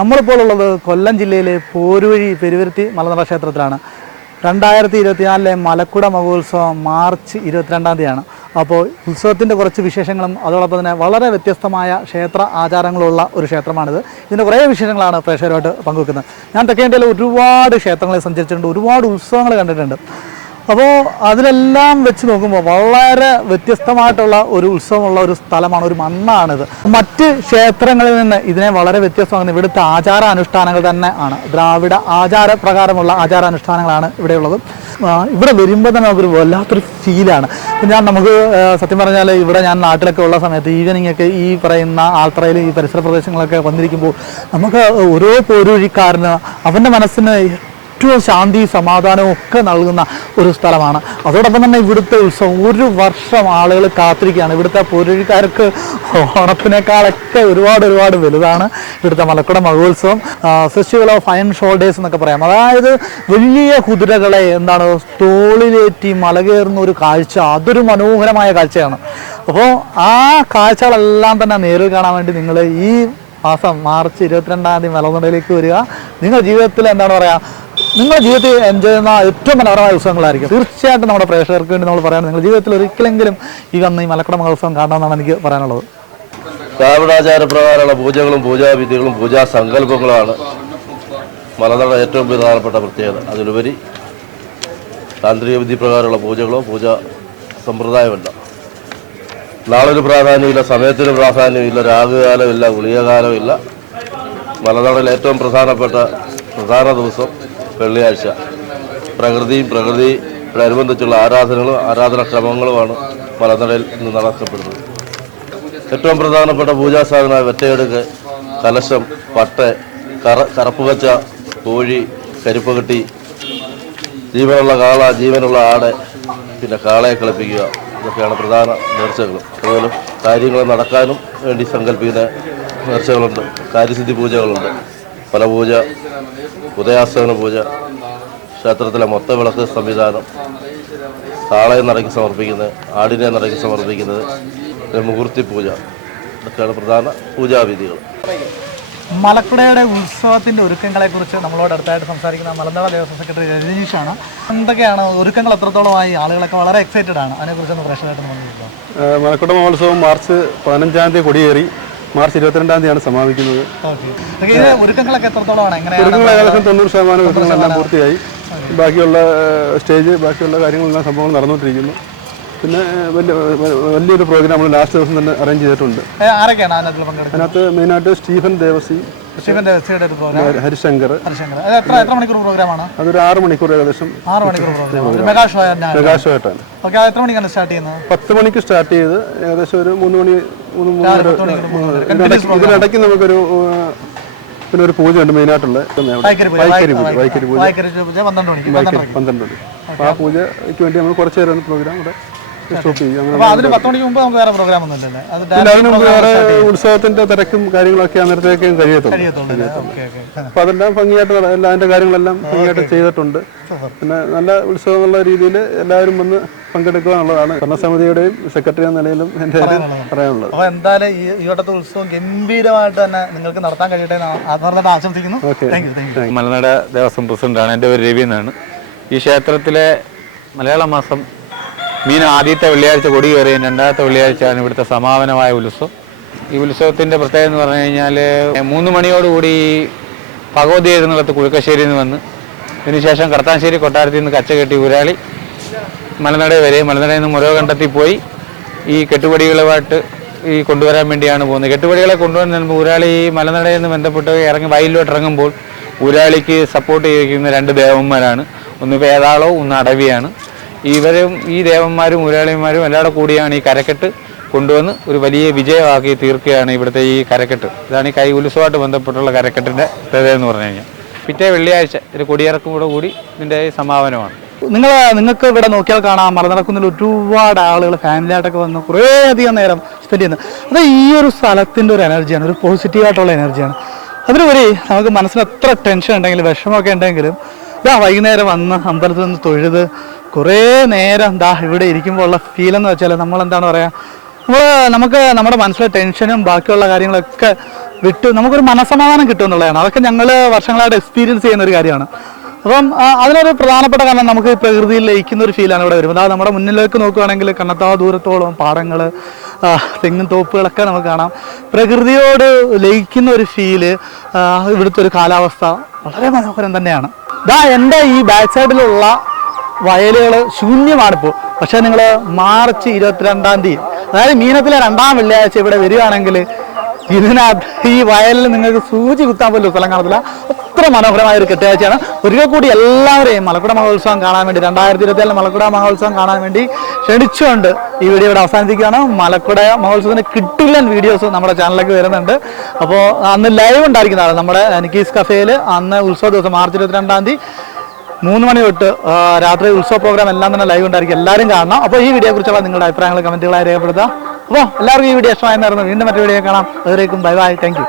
നമ്മളിപ്പോൾ ഉള്ളത് കൊല്ലം ജില്ലയിലെ പോരുവഴി പെരുവരുത്തി മലനട ക്ഷേത്രത്തിലാണ്. 2024 മലക്കുട മഹോത്സവം മാർച്ച് 22 തീയതിയാണ്. അപ്പോൾ ഉത്സവത്തിൻ്റെ കുറച്ച് വിശേഷങ്ങളും അതോടൊപ്പം തന്നെ വളരെ വ്യത്യസ്തമായ ക്ഷേത്ര ആചാരങ്ങളുള്ള ഒരു ക്ഷേത്രമാണിത്. ഇതിൻ്റെ കുറേ വിശേഷങ്ങളാണ് പ്രേക്ഷകരുമായിട്ട് പങ്കുവെക്കുന്നത്. ഞാൻ തെക്കേ ഇന്ത്യയിലെ ഒരുപാട് ക്ഷേത്രങ്ങളിൽ സഞ്ചരിച്ചിട്ടുണ്ട്, ഒരുപാട് ഉത്സവങ്ങൾ കണ്ടിട്ടുണ്ട്. അപ്പോൾ അതിലെല്ലാം വെച്ച് നോക്കുമ്പോൾ വളരെ വ്യത്യസ്തമായിട്ടുള്ള ഒരു ഉത്സവമുള്ള ഒരു സ്ഥലമാണ്, ഒരു മണ്ണാണിത്. മറ്റ് ക്ഷേത്രങ്ങളിൽ നിന്ന് ഇതിനെ വളരെ വ്യത്യസ്തമാകുന്നത് ഇവിടുത്തെ ആചാരാനുഷ്ഠാനങ്ങൾ തന്നെ ആണ്. ദ്രാവിഡ ആചാരപ്രകാരമുള്ള ആചാരാനുഷ്ഠാനങ്ങളാണ് ഇവിടെയുള്ളത്. ഇവിടെ വരുമ്പോൾ തന്നെ നമുക്കൊരു വല്ലാത്തൊരു ഫീലാണ്. നമുക്ക് സത്യം പറഞ്ഞാൽ ഇവിടെ ഞാൻ നാട്ടിലൊക്കെ ഉള്ള സമയത്ത് ഈവനിങ് ഒക്കെ ഈ പറയുന്ന ആൽത്തറയിൽ ഈ പരിസര പ്രദേശങ്ങളൊക്കെ വന്നിരിക്കുമ്പോൾ നമുക്ക് ഓരോ പോരുവഴിക്കാരന് അവൻ്റെ മനസ്സിന് ഏറ്റവും ശാന്തി സമാധാനവും ഒക്കെ നൽകുന്ന ഒരു സ്ഥലമാണ്. അതോടൊപ്പം തന്നെ ഇവിടുത്തെ ഉത്സവം ഒരു വർഷം ആളുകൾ കാത്തിരിക്കുകയാണ്. ഇവിടുത്തെ പോരുവഴിക്കാർക്ക് ഓണത്തിനേക്കാളൊക്കെ ഒരുപാട് വലുതാണ് ഇവിടുത്തെ മലക്കുട മഹോത്സവം. ഫെസ്റ്റിവൽ ഓഫ് അയൺ ഷോൾഡേഴ്സ് എന്നൊക്കെ പറയാം. അതായത് വലിയ കുതിരകളെ തോളിലേറ്റി മലകയറുന്ന ഒരു കാഴ്ച, അതൊരു മനോഹരമായ കാഴ്ചയാണ്. അപ്പോൾ ആ കാഴ്ചകളെല്ലാം തന്നെ നേരിൽ കാണാൻ വേണ്ടി നിങ്ങൾ ഈ മാസം മാർച്ച് 22 മലനടയിലേക്ക് വരിക. നിങ്ങളുടെ ജീവിതത്തിൽ നിങ്ങളുടെ ജീവിതത്തിൽ എൻജോയ് ചെയ്യുന്ന ഏറ്റവും മനോഹരമായ ഉത്സവങ്ങളായിരിക്കും. തീർച്ചയായിട്ടും നമ്മുടെ പ്രേക്ഷകർക്ക് വേണ്ടി നമ്മൾ പറയാം, നിങ്ങളുടെ ജീവിതത്തിൽ ഒരിക്കലെങ്കിലും ഈ മലക്കുട മഹോത്സവം കാണണമെന്നാണ് എനിക്ക് പറയാനുള്ളത്. ദ്രാവിഡാചാരപ്രകാരമുള്ള പൂജകളും പൂജാവിധികളും പൂജാ സങ്കല്പങ്ങളുമാണ് മലനട ഏറ്റവും പ്രധാനപ്പെട്ട പ്രത്യേകത. അതിലുപരി താന്ത്രിക വിധി പ്രകാരമുള്ള പൂജകളോ പൂജാ സമ്പ്രദായമല്ല. നാളൊരു പ്രാധാന്യമില്ല, സമയത്തിന് പ്രാധാന്യമില്ല, രാഹുകാലമില്ല, ഗുളികകാലമില്ല. മലനടയിൽ ഏറ്റവും പ്രധാന ദിവസം വെള്ളിയാഴ്ച. പ്രകൃതിയോടനുബന്ധിച്ചുള്ള ആരാധനകളും ആരാധനാക്രമങ്ങളുമാണ് മലനടയിൽ ഇന്ന് നടത്തപ്പെടുന്നത്. ഏറ്റവും പ്രധാനപ്പെട്ട പൂജാസാധനമായ വെറ്റയെടുക്ക്, കലശം, പട്ട, കറുപ്പുകച്ച, കോഴി, കരിപ്പകട്ടി, ജീവനുള്ള കാള, ജീവനുള്ള ആട്, പിന്നെ കാളയെ കളിപ്പിക്കുക, ഇതൊക്കെയാണ് പ്രധാന നേർച്ചകൾ. അതുപോലെ കാര്യങ്ങൾ നടക്കാനും വേണ്ടി സങ്കല്പിക്കുന്ന നേർച്ചകളുണ്ട്. കാര്യസിദ്ധി പൂജകളുണ്ട്, ഫലപൂജ, ഉദയാസ്തമന പൂജ, ക്ഷേത്രത്തിലെ മൊത്തവിളക്ക് സംവിധാനം, കാളയെ നടക്കി സമർപ്പിക്കുന്നത്, ആടിനെ നടക്കി സമർപ്പിക്കുന്നത്, മുഹൂർത്തി പൂജ, ഇതൊക്കെയാണ് പ്രധാന പൂജാവിധികൾ. മലക്കുടയുടെ ഉത്സവത്തിൻ്റെ ഒരുക്കങ്ങളെക്കുറിച്ച് നമ്മളോട് അടുത്തായിട്ട് സംസാരിക്കുന്ന മലനട ദേവസ്വം സെക്രട്ടറി രജനീഷാണ്. എന്തൊക്കെയാണ് ഒരുക്കങ്ങൾ, എത്രത്തോളമായി? ആളുകളൊക്കെ വളരെ എക്സൈറ്റഡ് ആണ്. അതിനെക്കുറിച്ചൊന്ന് പ്രശ്നമായിട്ട് നമ്മൾ മലക്കുട മഹോത്സവം മാർച്ച് 15 തീയതി കൊടിയേറി മാർച്ച് 22 തീയതിയാണ് സമാപിക്കുന്നത്. ഒരുക്കങ്ങളൊക്കെ എത്രത്തോളമാണ്? ഒരുക്കങ്ങൾ ഏകദേശം 90% ഒരുക്കങ്ങളെല്ലാം പൂർത്തിയായി. ബാക്കിയുള്ള സ്റ്റേജ്, ബാക്കിയുള്ള കാര്യങ്ങളെല്ലാം സംഭവങ്ങൾ നടന്നുകൊണ്ടിരിക്കുന്നു. പിന്നെ വലിയൊരു പ്രോഗ്രാം നമ്മൾ ലാസ്റ്റ് ദിവസം തന്നെ അറേഞ്ച് ചെയ്തിട്ടുണ്ട്. അതിനകത്ത് മെയിനായിട്ട് സ്റ്റീഫൻ ദേവസി, ഹരിശങ്കർ. അതൊരു 6 മണിക്കൂർ, ഏകദേശം 6 മണിക്കൂർ മെഗാ ഷോ ആയിട്ടാണ്. 10 മണിക്ക് സ്റ്റാർട്ട് ചെയ്ത് ഏകദേശം ഒരു 3 മണി ഇതിനിടയ്ക്ക് നമുക്കൊരു പിന്നെ ഒരു പൂജ ഉണ്ട് മെയിനായിട്ടുള്ള വൈക്കരി പൂജ 12 മണി. അപ്പോൾ ആ പൂജയ്ക്ക് വേണ്ടി നമ്മൾ കുറച്ച് നേരം പ്രോഗ്രാം ഇവിടെ സ്റ്റോപ്പ് ചെയ്യും. വേറെ ഉത്സവത്തിന്റെ തിരക്കും കാര്യങ്ങളൊക്കെ അന്നേരത്തേക്ക് കഴിയത്തുള്ളൂ. അപ്പൊ അതെല്ലാം ഭംഗിയായിട്ട് അതിന്റെ കാര്യങ്ങളെല്ലാം ഭംഗിയായിട്ട് ചെയ്തിട്ടുണ്ട്. പിന്നെ നല്ല ഉത്സവം എന്നുള്ള രീതിയിൽ എല്ലാവരും വന്ന് പങ്കെടുക്കുക എന്നുള്ളതാണ് ഭരണസമിതിയുടെയും സെക്രട്ടറി എന്ന നിലയിലും എൻ്റെ പറയാനുള്ളത്. അപ്പോൾ എന്തായാലും ഈ വട്ടത്തെ ഉത്സവം ഗംഭീരമായിട്ട് തന്നെ നിങ്ങൾക്ക് നടത്താൻ കഴിയട്ടെ ആത്മാർത്ഥമായിട്ട് ആശംസിക്കുന്നു. മലനട ദേവസ്വം പ്രസിഡന്റാണ്. എൻ്റെ പേര് രവി എന്നാണ്. ഈ ക്ഷേത്രത്തിലെ മലയാള മാസം ആദ്യത്തെ വെള്ളിയാഴ്ച കൊടി കയറിയും 2ാമത്തെ വെള്ളിയാഴ്ചയാണ് ഇവിടുത്തെ സമാപനമായ ഉത്സവം. ഈ ഉത്സവത്തിൻ്റെ പ്രത്യേകത എന്ന് പറഞ്ഞു കഴിഞ്ഞാൽ 3 മണിയോടുകൂടി ഭഗവതി എഴുന്നള്ളത്ത് കുഴുക്കശ്ശേരിയിൽ നിന്ന് വന്ന് ഇതിനുശേഷം കർത്താശ്ശേരി കൊട്ടാരത്തിൽ നിന്ന് കച്ച കെട്ടി ഊരാളി മലനട വരെ, മലനടയിൽ നിന്ന് മുരോ കണ്ടെത്തി പോയി ഈ കെട്ടുപടികളുമായിട്ട് കൊണ്ടുവരാൻ വേണ്ടിയാണ് പോകുന്നത്. കെട്ടുപടികളെ കൊണ്ടുവന്ന് ഊരാളി മലനടയിൽ നിന്ന് ബന്ധപ്പെട്ട് വയലിലോട്ട് ഇറങ്ങുമ്പോൾ ഊരാളിക്ക് സപ്പോർട്ട് ചെയ്തിരിക്കുന്ന 2 ദേവന്മാരാണ്. ഒന്ന് വേതാളവും ഒന്ന് അടവിയാണ്. ഇവരും ഈ ദേവന്മാരും ഊരാളിമാരും എല്ലാവരും കൂടിയാണ് ഈ കരക്കെട്ട് കൊണ്ടുവന്ന് ഒരു വലിയ വിജയമാക്കി തീർക്കുകയാണ് ഇവിടുത്തെ ഈ കരക്കെട്ട്. ഇതാണ് ഈ ഉത്സവമായിട്ട് ബന്ധപ്പെട്ടുള്ള കരക്കെട്ടിൻ്റെ പ്രത്യേകത എന്ന് പറഞ്ഞു കഴിഞ്ഞാൽ. പിറ്റേ വെള്ളിയാഴ്ച ഒരു കൊടിയിറക്കും കൂടി ഇതിൻ്റെ സമാപനമാണ്. നിങ്ങൾക്ക് ഇവിടെ നോക്കിയാൽ കാണാം, മലനടക്കുന്നതിൽ ഒരുപാട് ആളുകൾ ഫാമിലിയായിട്ടൊക്കെ വന്ന് കുറേയധികം നേരം സ്പെൻഡ് ചെയ്യുന്നത്. അത് ഈ ഒരു സ്ഥലത്തിൻ്റെ ഒരു എനർജിയാണ്, ഒരു പോസിറ്റീവായിട്ടുള്ള എനർജിയാണ്. അതിലുപരി നമുക്ക് മനസ്സിന് എത്ര ടെൻഷൻ ഉണ്ടെങ്കിലും വിഷമമൊക്കെ ഉണ്ടെങ്കിലും വൈകുന്നേരം വന്ന് അമ്പലത്തിൽ നിന്ന് തൊഴുത് കുറേ നേരം ഇവിടെ ഇരിക്കുമ്പോൾ ഉള്ള ഫീലെന്ന് വെച്ചാൽ നമ്മളെന്താണ് പറയുക, നമുക്ക് നമ്മുടെ മനസ്സിലെ ടെൻഷനും ബാക്കിയുള്ള കാര്യങ്ങളൊക്കെ വിട്ട് നമുക്കൊരു മനസ്സമാധാനം കിട്ടും എന്നുള്ളതാണ്. അതൊക്കെ ഞങ്ങൾ വർഷങ്ങളായിട്ട് എക്സ്പീരിയൻസ് ചെയ്യുന്ന ഒരു കാര്യമാണ്. അപ്പം അതിനൊരു പ്രധാനപ്പെട്ട കാരണം നമുക്ക് പ്രകൃതിയിൽ ലയിക്കുന്ന ഒരു ഫീലാണ് ഇവിടെ വരുന്നത്. അത് നമ്മുടെ മുന്നിലേക്ക് നോക്കുകയാണെങ്കിൽ കണ്ണത്താ ദൂരത്തോളം പാടങ്ങൾ, തെങ്ങും തോപ്പുകളൊക്കെ നമുക്ക് കാണാം. പ്രകൃതിയോട് ലയിക്കുന്ന ഒരു ഫീല്, ഇവിടുത്തെ ഒരു കാലാവസ്ഥ വളരെ മനോഹരം തന്നെയാണ്. എൻ്റെ ഈ ബാക്ക് സൈഡിലുള്ള വയലുകൾ ശൂന്യമാണിപ്പോൾ. പക്ഷേ നിങ്ങൾ മാർച്ച് 22-ാം തീയതി, അതായത് മീനത്തിലെ 2ാം വെള്ളിയാഴ്ച ഇവിടെ വരികയാണെങ്കിൽ ഇതിനകത്ത് ഈ വയലിൽ നിങ്ങൾക്ക് സൂചി കുത്താൻ പോലും സ്ഥലം കാണത്തില്ല. അത്ര മനോഹരമായ ഒരു കെട്ടുകാഴ്ചയാണ്. ഒരിക്കൽ കൂടി എല്ലാവരെയും മലക്കുട മഹോത്സവം കാണാൻ വേണ്ടി, 2024 മലക്കുട മഹോത്സവം കാണാൻ വേണ്ടി ക്ഷണിച്ചുകൊണ്ട് ഈ വീഡിയോ ഇവിടെ അവസാനിപ്പിക്കുകയാണ്. മലക്കുട മഹോത്സവത്തിന് കിട്ടില്ലൻ വീഡിയോസ് നമ്മുടെ ചാനലിലേക്ക് വരുന്നുണ്ട്. അപ്പോൾ അന്ന് ലൈവ് ഉണ്ടായിരിക്കുന്നതാണ് നമ്മുടെ നിക്കീസ് കഫേയിൽ. അന്ന് ഉത്സവ ദിവസം മാർച്ച് 22-ാം തീയതി 3 മണി തൊട്ട് രാത്രി ഉത്സവ പ്രോഗ്രാം എല്ലാം തന്നെ ലൈവ് ഉണ്ടായിരിക്കും. എല്ലാവരും കാണണം. അപ്പോൾ ഈ വീഡിയോയെ കുറിച്ചുള്ള നിങ്ങളുടെ അഭിപ്രായങ്ങൾ കമൻറ്റുകളായി രേഖപ്പെടുത്തുക. അപ്പോൾ എല്ലാവർക്കും ഈ വീഡിയോ ഇഷ്ടമായെന്നായിരുന്നു. വീണ്ടും മറ്റു വീഡിയോ കാണാം. അതുവരേക്കും ബൈ ബൈ, താങ്ക് യു.